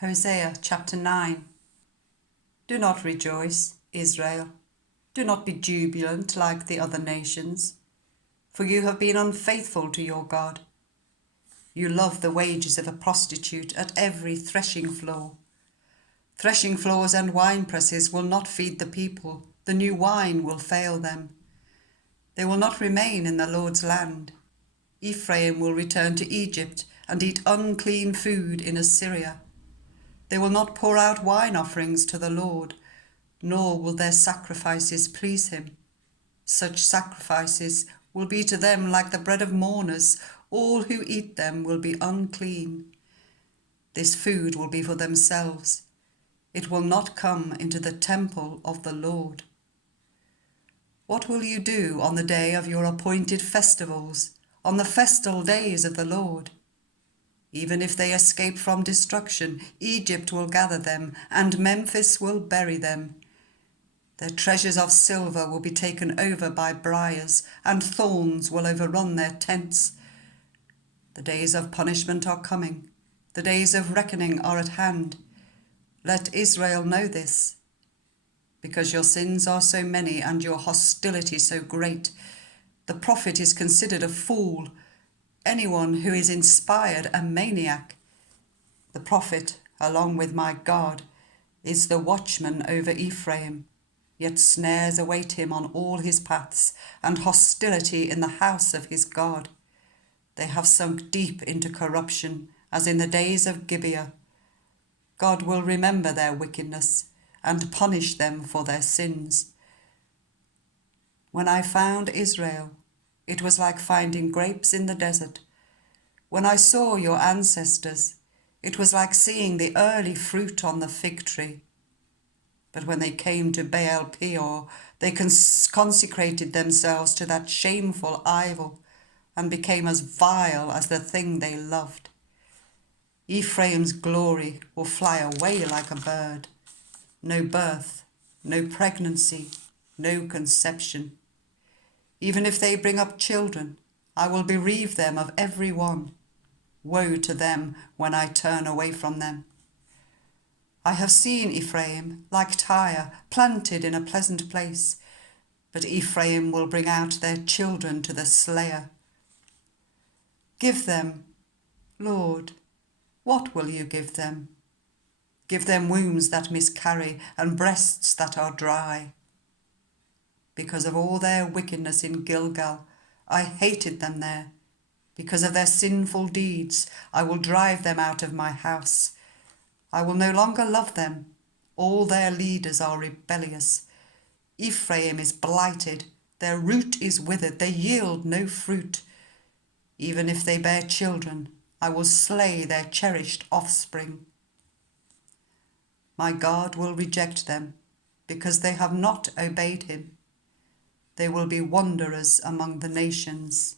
Hosea chapter 9. Do not rejoice, Israel. Do not be jubilant like the other nations, for you have been unfaithful to your God. You love the wages of a prostitute at every threshing floor. Threshing floors and wine presses will not feed the people. The new wine will fail them. They will not remain in the Lord's land. Ephraim will return to Egypt and eat unclean food in Assyria. They will not pour out wine offerings to the Lord, nor will their sacrifices please him. Such sacrifices will be to them like the bread of mourners. All who eat them will be unclean. This food will be for themselves. It will not come into the temple of the Lord. What will you do on the day of your appointed festivals, on the festal days of the Lord? Even if they escape from destruction, Egypt will gather them, and Memphis will bury them. Their treasures of silver will be taken over by briars, and thorns will overrun their tents. The days of punishment are coming. The days of reckoning are at hand. Let Israel know this. Because your sins are so many and your hostility so great, the prophet is considered a fool, anyone who is inspired a maniac. The prophet, along with my God, is the watchman over Ephraim, yet snares await him on all his paths, and hostility in the house of his God. They have sunk deep into corruption, as in the days of Gibeah. God will remember their wickedness and punish them for their sins. When I found Israel, it was like finding grapes in the desert. When I saw your ancestors, it was like seeing the early fruit on the fig tree. But when they came to Baal Peor, they consecrated themselves to that shameful idol and became as vile as the thing they loved. Ephraim's glory will fly away like a bird. No birth, no pregnancy, no conception. Even if they bring up children, I will bereave them of every one. Woe to them when I turn away from them. I have seen Ephraim, like Tyre, planted in a pleasant place, but Ephraim will bring out their children to the slayer. Give them, Lord, what will you give them? Give them wombs that miscarry and breasts that are dry. Because of all their wickedness in Gilgal, I hated them there. Because of their sinful deeds, I will drive them out of my house. I will no longer love them. All their leaders are rebellious. Ephraim is blighted. Their root is withered. They yield no fruit. Even if they bear children, I will slay their cherished offspring. My God will reject them because they have not obeyed him. They will be wanderers among the nations.